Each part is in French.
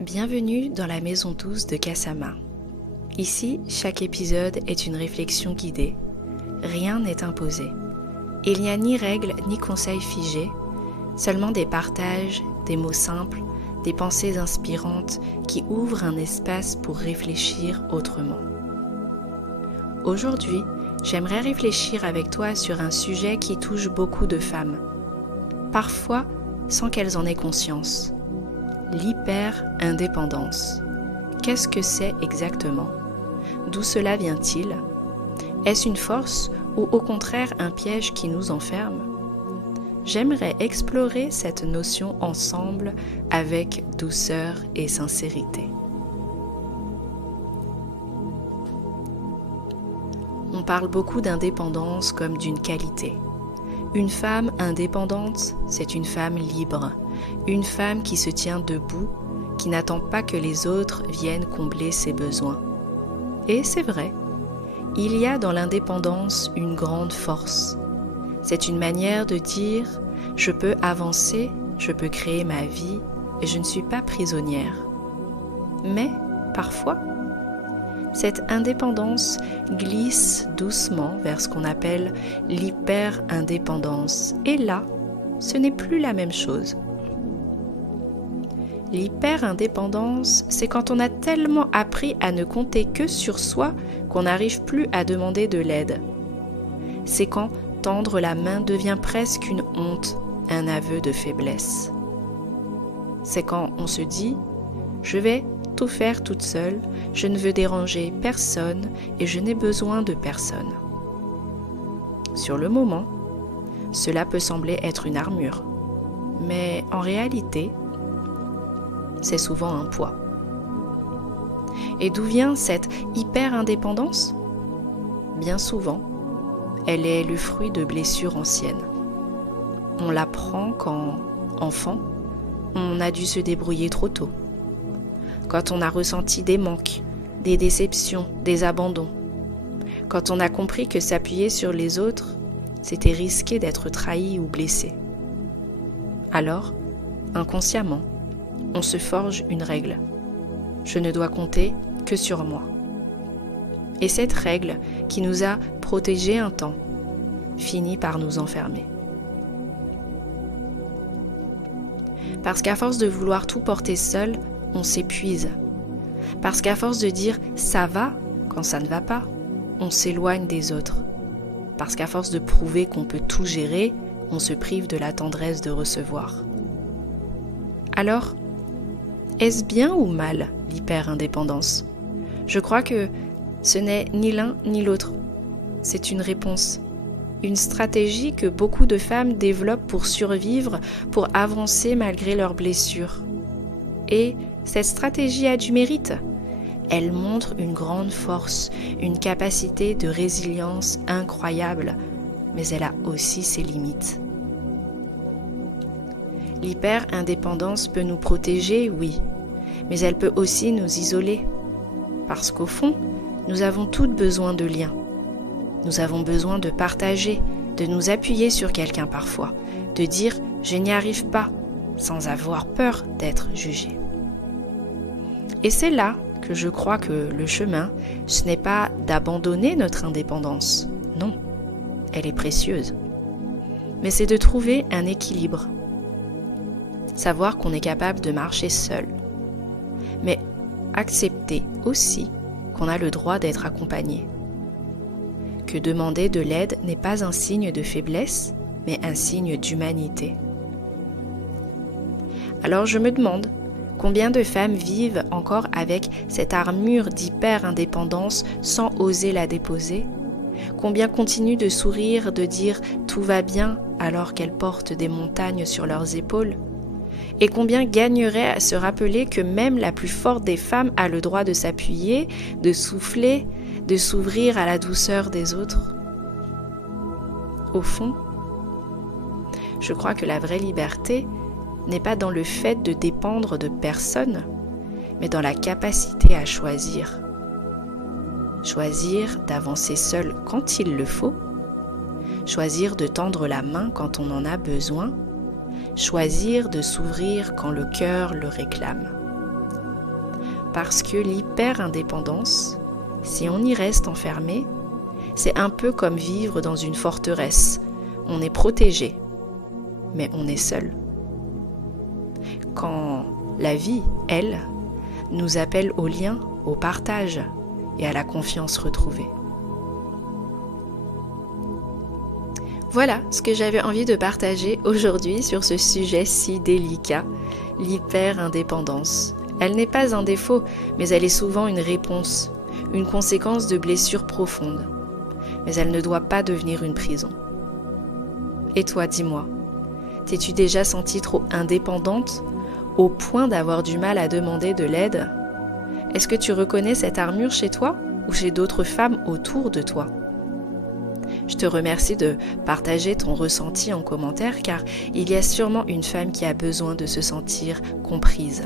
Bienvenue dans la maison douce de Kasama. Ici, chaque épisode est une réflexion guidée. Rien n'est imposé. Il n'y a ni règles ni conseils figés, seulement des partages, des mots simples, des pensées inspirantes qui ouvrent un espace pour réfléchir autrement. Aujourd'hui, j'aimerais réfléchir avec toi sur un sujet qui touche beaucoup de femmes, parfois sans qu'elles en aient conscience. L'hyper-indépendance. Qu'est-ce que c'est exactement ? D'où cela vient-il ? Est-ce une force ou au contraire un piège qui nous enferme ? J'aimerais explorer cette notion ensemble avec douceur et sincérité. On parle beaucoup d'indépendance comme d'une qualité. Une femme indépendante, c'est une femme libre, une femme qui se tient debout, qui n'attend pas que les autres viennent combler ses besoins. Et c'est vrai, il y a dans l'indépendance une grande force. C'est une manière de dire « je peux avancer, je peux créer ma vie et je ne suis pas prisonnière ». Mais, parfois, cette indépendance glisse doucement vers ce qu'on appelle l'hyper-indépendance. Et là, ce n'est plus la même chose. L'hyper-indépendance, c'est quand on a tellement appris à ne compter que sur soi qu'on n'arrive plus à demander de l'aide. C'est quand tendre la main devient presque une honte, un aveu de faiblesse. C'est quand on se dit « je vais tout faire toute seule, je ne veux déranger personne et je n'ai besoin de personne ». Sur le moment, cela peut sembler être une armure, mais en réalité, c'est souvent un poids. Et d'où vient cette hyper-indépendance ? Bien souvent, elle est le fruit de blessures anciennes. On l'apprend quand, enfant, on a dû se débrouiller trop tôt. Quand on a ressenti des manques, des déceptions, des abandons. Quand on a compris que s'appuyer sur les autres, c'était risquer d'être trahi ou blessé. Alors, inconsciemment, on se forge une règle. Je ne dois compter que sur moi. Et cette règle, qui nous a protégés un temps, finit par nous enfermer. Parce qu'à force de vouloir tout porter seul, on s'épuise. Parce qu'à force de dire « ça va » quand ça ne va pas, on s'éloigne des autres. Parce qu'à force de prouver qu'on peut tout gérer, on se prive de la tendresse de recevoir. Alors, est-ce bien ou mal l'hyper-indépendance ? Je crois que ce n'est ni l'un ni l'autre. C'est une réponse, une stratégie que beaucoup de femmes développent pour survivre, pour avancer malgré leurs blessures. Et cette stratégie a du mérite. Elle montre une grande force, une capacité de résilience incroyable, mais elle a aussi ses limites. L'hyper-indépendance peut nous protéger, oui, mais elle peut aussi nous isoler. Parce qu'au fond, nous avons toutes besoin de liens. Nous avons besoin de partager, de nous appuyer sur quelqu'un parfois, de dire « je n'y arrive pas » sans avoir peur d'être jugé. Et c'est là que je crois que le chemin, ce n'est pas d'abandonner notre indépendance. Non, elle est précieuse. Mais c'est de trouver un équilibre. Savoir qu'on est capable de marcher seul. Mais accepter aussi qu'on a le droit d'être accompagné. Que demander de l'aide n'est pas un signe de faiblesse, mais un signe d'humanité. Alors je me demande, combien de femmes vivent encore avec cette armure d'hyper-indépendance sans oser la déposer ? Combien continuent de sourire, de dire « tout va bien » alors qu'elles portent des montagnes sur leurs épaules ? Et combien gagneraient à se rappeler que même la plus forte des femmes a le droit de s'appuyer, de souffler, de s'ouvrir à la douceur des autres ? Au fond, je crois que la vraie liberté n'est pas dans le fait de dépendre de personne, mais dans la capacité à choisir. Choisir d'avancer seul quand il le faut, choisir de tendre la main quand on en a besoin, choisir de s'ouvrir quand le cœur le réclame. Parce que l'hyper-indépendance, si on y reste enfermé, c'est un peu comme vivre dans une forteresse. On est protégé, mais on est seul. Quand la vie, elle, nous appelle au lien, au partage et à la confiance retrouvée. Voilà ce que j'avais envie de partager aujourd'hui sur ce sujet si délicat, l'hyper-indépendance. Elle n'est pas un défaut, mais elle est souvent une réponse, une conséquence de blessures profondes. Mais elle ne doit pas devenir une prison. Et toi, dis-moi, t'es-tu déjà sentie trop indépendante au point d'avoir du mal à demander de l'aide? Est-ce que tu reconnais cette armure chez toi ou chez d'autres femmes autour de toi? Je te remercie de partager ton ressenti en commentaire car il y a sûrement une femme qui a besoin de se sentir comprise.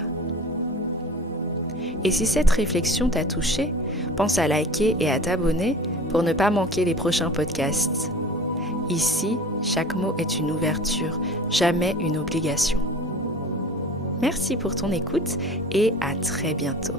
Et si cette réflexion t'a touché, pense à liker et à t'abonner pour ne pas manquer les prochains podcasts. Ici, chaque mot est une ouverture, jamais une obligation. Merci pour ton écoute et à très bientôt.